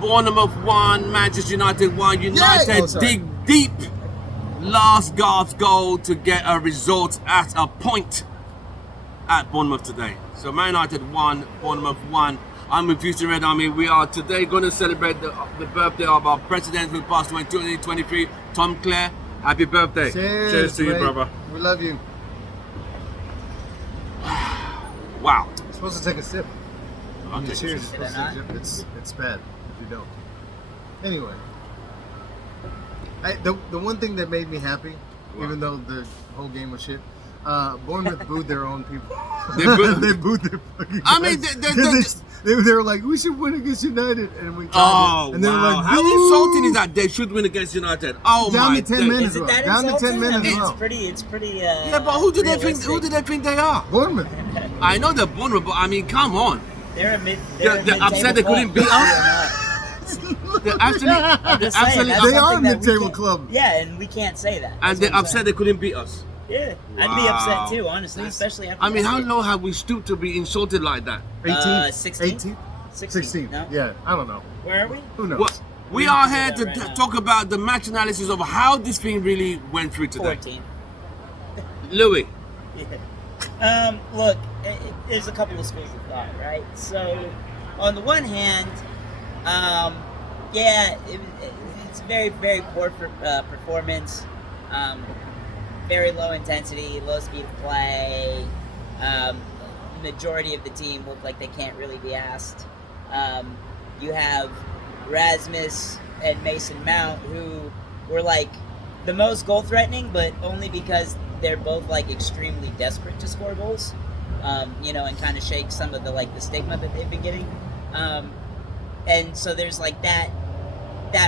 Bournemouth 1, Manchester United 1. United dig deep. Last gasp goal to get a result at a point at Bournemouth today. So Man United 1, Bournemouth 1. I'm with Houston Red Army. We are today going to celebrate the birthday of our president who passed away in 2023, Tom Clare. Happy birthday. Cheers to you, brother. We love you. Wow. You're supposed to take a sip. Okay. Cheers. It's bad if you don't. Anyway. The one thing that made me happy, even though the whole game was shit, Bournemouth booed their own people. They booed their fucking guys. They were like, we should win against United, and we tied it. And they were like, how insulting is that? They should win against United. Oh down my! To 10 minutes. Is it that down insulting? to 10 minutes. It's pretty. Yeah, but who do they think they are? Bournemouth. I know they're Bournemouth, but I mean, come on. They're upset they couldn't beat us. They're absolutely. They are a mid-table club. Yeah, and we can't say that. And they're upset they couldn't beat us. Yeah, I'd be upset too, honestly, especially after. I mean, how low have we stooped to be insulted like that? 18? 16? 16. No? Yeah, I don't know. Where are we? Who knows? Well, we are here to talk about the match analysis of how this thing really went through today. 14. Louis. Yeah. Look, there's a couple of schools of thought, right? So, on the one hand, it's a very, very poor performance. Very low intensity, low speed of play. Majority of the team look like they can't really be asked. You have Rasmus and Mason Mount, who were like the most goal threatening, but only because they're both like extremely desperate to score goals. And kind of shake some of the stigma that they've been getting. And so there's like that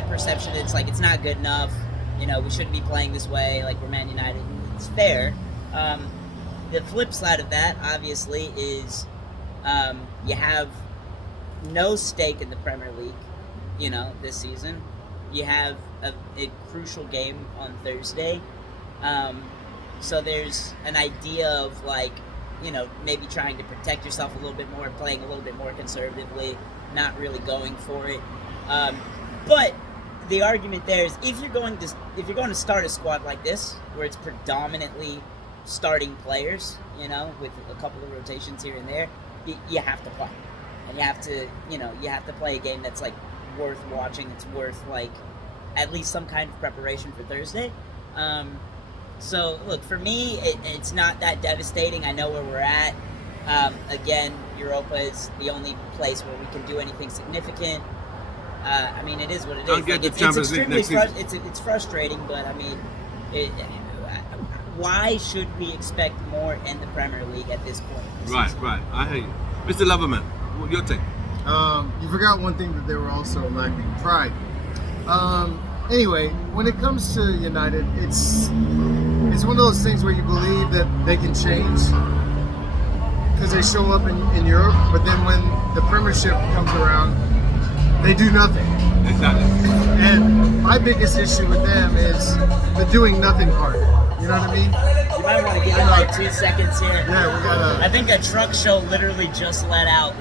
perception that it's like it's not good enough. We shouldn't be playing this way. Like we're Man United. It's fair. The flip side of that, obviously, is you have no stake in the Premier League, this season. You have a crucial game on Thursday. So there's an idea of maybe trying to protect yourself a little bit more, playing a little bit more conservatively, not really going for it. But the argument there is if you're going to start a squad like this, where it's predominantly starting players, with a couple of rotations here and there, you have to play, and you have to play a game that's worth watching. It's worth at least some kind of preparation for Thursday. So look, for me, it's not that devastating. I know where we're at. Again, Europa is the only place where we can do anything significant. I mean, it is what it is. It's frustrating, but I mean, why should we expect more in the Premier League at this point? Right. I hear you, Mr. Loverman. What your take? You forgot one thing that they were also lacking: pride. Anyway, when it comes to United, it's one of those things where you believe that they can change because they show up in Europe, but then when the Premiership comes around, they do nothing. Exactly. And my biggest issue with them is the doing nothing part. You know what I mean? You might want to give it 2 seconds here. Yeah, we gotta. I think a truck show literally just let out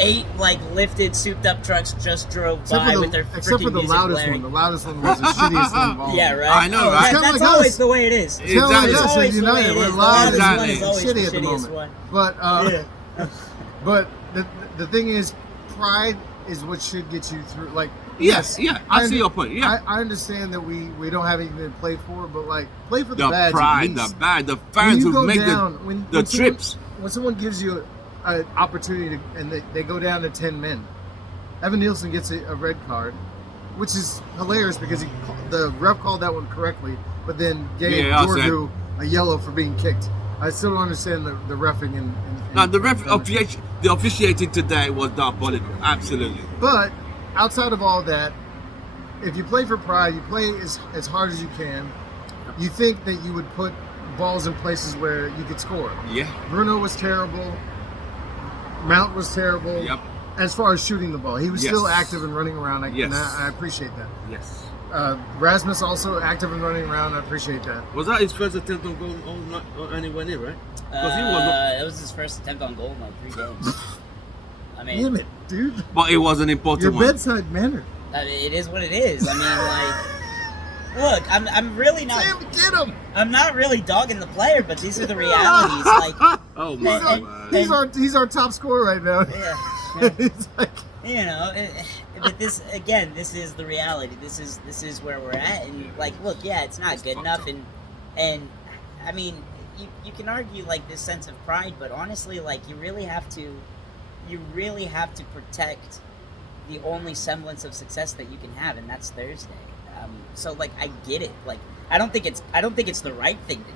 eight lifted, souped up trucks just drove by with their freaking except for the music loudest blaring. one. The loudest one was the shittiest one of all. Yeah, right. I know, right? That's always the way it is. It's kind of like us at United. We're loud Exactly. and shitty at the moment. But the thing is, pride is what should get you through. Yes, I see your point. Yeah, I understand that we don't have anything to play for, but play for the pride, the fans who make the trips. When someone gives you an opportunity and they go down to 10 men, Evan Nielsen gets a red card, which is hilarious because the ref called that one correctly, but then gave Dorgu a yellow for being kicked. I still don't understand the reffing. The officiating today was diabolical. Absolutely. But outside of all that, if you play for pride, you play as hard as you can. You think that you would put balls in places where you could score. Yeah. Bruno was terrible. Mount was terrible. Yep. As far as shooting the ball, he was still active and running around. And I appreciate that. Yes. Rasmus also active and running around. I appreciate that. Was that his first attempt on goal anywhere near, right? That was his first attempt on goal in 3 games. I mean, Damn it, dude. But it was an important Your one. bedside manner. it is what it is. I mean, like, look, I'm really not. Sam, get him. I'm not really dogging the player, but these are the realities. Like, Oh my God. He's our top scorer right now. yeah. It's like, You know, but this again, this is the reality. This is where we're at, and like, look, yeah, it's not good enough, and I mean, you can argue like this sense of pride, but honestly, like, you really have to protect the only semblance of success that you can have, and that's Thursday. So like, I get it. Like, I don't think it's the right thing to do.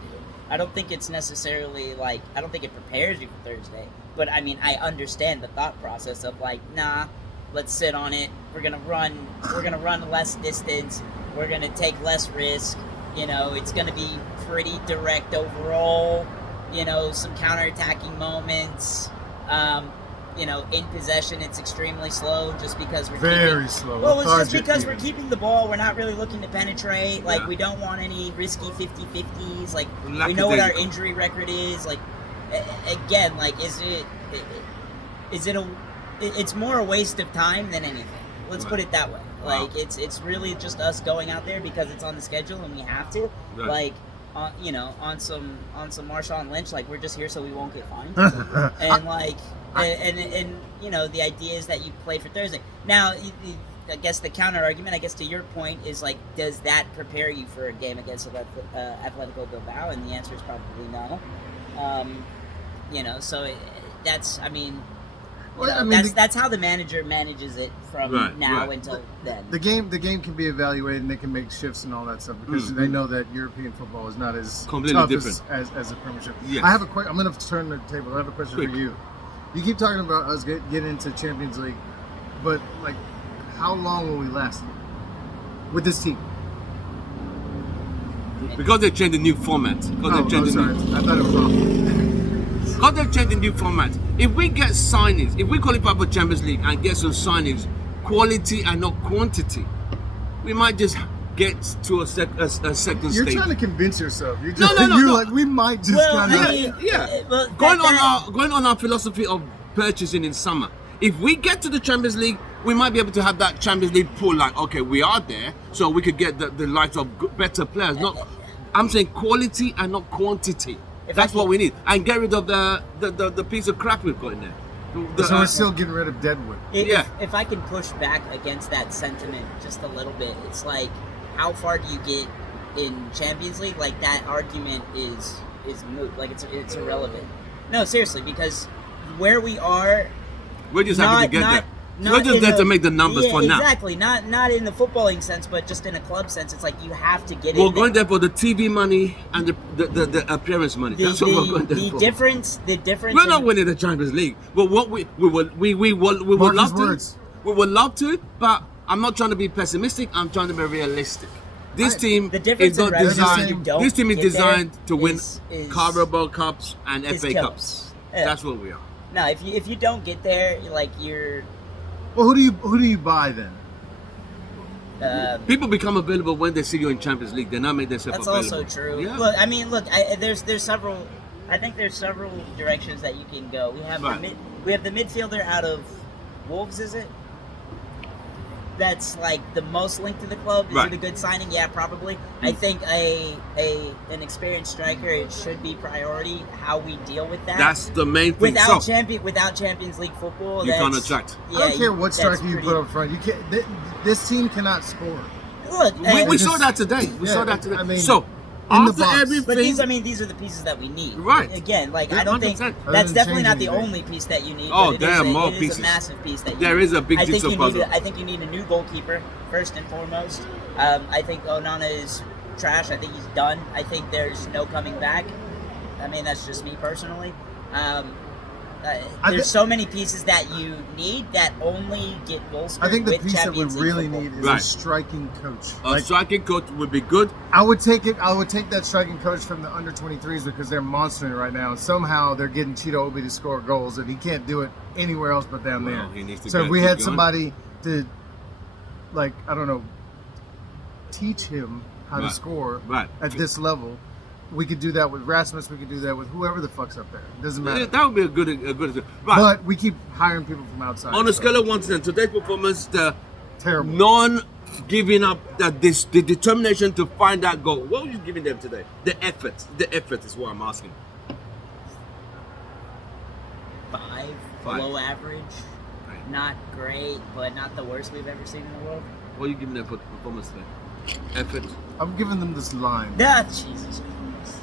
I don't think it's necessarily like, I don't think it prepares you for Thursday. But I mean, I understand the thought process of like, nah, let's sit on it. We're gonna run less distance. We're gonna take less risk. You know, it's gonna be pretty direct overall. You know, some counterattacking moments. You know, in possession, it's extremely slow just because we're very slow. Well, it's just Lethargic because even. we're keeping the ball. We're not really looking to penetrate. Like, Yeah. we don't want any risky 50-50s. Like, we Lackadaisical. know what our injury record is. Like, again, like, it's more a waste of time than anything. Let's put it that way. Wow. Like, it's really just us going out there because it's on the schedule and we have to. Right. Like, you know, on some Marshawn Lynch, like, we're just here so we won't get fined. And like, and you know, the idea is that you play for Thursday. Now, I guess the counter argument, I guess to your point, is like, does that prepare you for a game against Atletico Bilbao? And the answer is probably no. You know, so that's, I mean, you know, that's how the manager manages it from now until then. The game can be evaluated and they can make shifts and all that stuff because they know that European football is not as Completely tough different. as a Premiership. Yes. I have a question. I'm going to turn the table. I have a question Quick. for you. You keep talking about us getting into Champions League, but like, how long will we last with this team? Because they changed the new format. Because they changed sorry. I thought it was off. Because they've changed the new format. If we get signings, if we qualify for Champions League and get some signings, quality and not quantity, we might just get to a second You're stage. trying to convince yourself. You're No, just, no, no, you're no. like, we might just Well, kind I of. mean, Yeah. well, Going on our philosophy of purchasing in summer. If we get to the Champions League, we might be able to have that Champions League pool. Like, okay, we are there, so we could get the likes of better players. Not, I'm saying quality and not quantity. That's what we need, and get rid of the piece of crap we've got in there. So we're still getting rid of Deadwood. If I can push back against that sentiment just a little bit, it's like, how far do you get in Champions League? Like, that argument is moot. Like, it's irrelevant. No, seriously, because where we are, we're just happy to get there. We're just there to make the numbers for now. Exactly. Not in the footballing sense, but just in a club sense. It's like, you have to get We're in going there for the TV money and the appearance money. That's what we're going there for. The difference. We're not winning the Champions League, but what we would love to. words. We would love to, but I'm not trying to be pessimistic. I'm trying to be realistic. This team The difference is not in revenue, designed. you don't This team is get designed there to win is Carabao Cups and FA killer. Cups. Yeah. That's what we are. No, if you don't get there, like, you're. Well, who do you buy then? People become available when they see you in Champions League. They not make themselves That's available. also true. Yeah. Look, I mean, there's several. I think there's several directions that you can go. We have we have the midfielder out of Wolves, is it? That's like the most linked to the club. Is it a good signing? Yeah, probably. I think an experienced striker, it should be priority. How we deal with that. That's the main thing. without Champions League football. You can't attract. Yeah, I don't care what that's striker you pretty- put up front. You can't. This team cannot score. Look, We saw that today. We saw that today. I mean, so in the after box. everything, but these are the pieces that we need. Right. Again, like, I don't think 100%. that's Doesn't definitely change not the anything. only piece that you need. Oh, but there are more it is pieces. a massive piece that you There need. is a big jigsaw puzzle. I think you need a new goalkeeper first and foremost. I think Onana is trash. I think he's done. I think there's no coming back. I mean, that's just me personally. There's so many pieces that you need that only get bolstered. I think the with piece that we Champions League really football. need is a striking coach. a striking coach would be good. I would take that striking coach from the under 23s because they're monstering right now. Somehow they're getting Cheeto Obi to score goals, and he can't do it anywhere else but down Well, there. he needs to So if we keep had going. somebody to, like, I don't know, teach him how to score Right. at this level, We could do that with Rasmus. We could do that with whoever the fuck's up there. It doesn't matter. Yeah, that would be a good. Right. But we keep hiring people from outside. On a scale of 1 to 10, today's performance, the terrible. non-giving up, the determination to find that goal. What were you giving them today? The effort is what I'm asking. 5, Five. below average. Right. Not great, but not the worst we've ever seen in the world. What are you giving them for performance today? Effort. I'm giving them this line. Ah, Jesus Christ.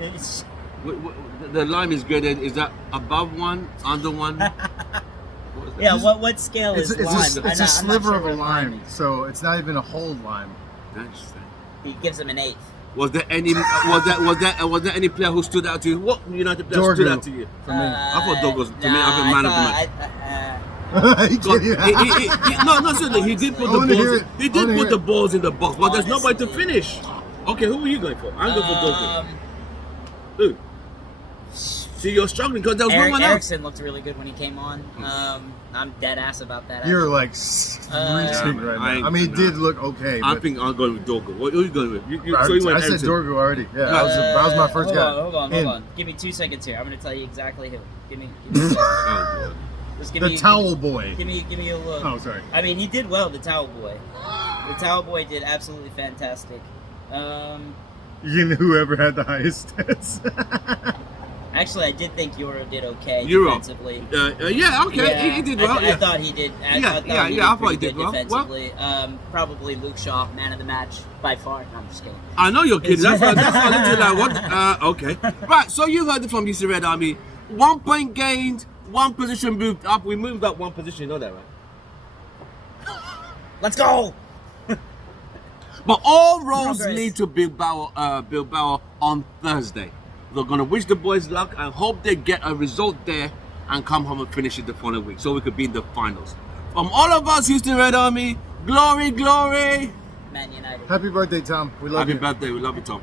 It's, The lime is graded. Is that above 1, under 1? What is that? yeah, what scale is lime? It's a sliver of a what lime, is. so it's not even a whole lime. Interesting. He gives him an 8. Was there any any player who stood out to you? What United player stood out to you? For me. I thought Doug was, to me, I've been man of the match. No, certainly he did put the balls. He did put the balls in the box, but there's nobody to finish. Okay, who are you going for? I'm going for Doug. Who? See, you're struggling because there was no one else. Ericsson looked really good when he came on. I'm dead ass about that. You're like reaching right now. I mean, it did look okay. I think I'm going with Dorgo. What are you going with? So you went I said Dorgo already. Yeah, that was my first guy. Hold on. Give me 2 seconds here. I'm going to tell you exactly who. Give me a second. Oh, Just give the me, towel boy. Give me a look. Oh, sorry. I mean, he did well, the towel boy. The towel boy did absolutely fantastic. You know whoever had the highest stats. Actually, I did think Euro did okay defensively. Yeah, okay, he did well. I thought he did. I thought he did well defensively. Probably Luke Shaw, man of the match by far. No, I'm just kidding. I know you're kidding. That's why I looked like what? Okay, right. So you heard it from UC Red Army. 1 point gained, 1 position moved up. We moved up 1 position. You know that, right? Let's go. But all roads lead to Bilbao on Thursday. We're going to wish the boys luck and hope they get a result there and come home and finish it the following week so we could be in the finals. From all of us, Houston Red Army, glory, glory. Man United. Happy birthday, Tom. We love you. Happy birthday. We love you, Tom.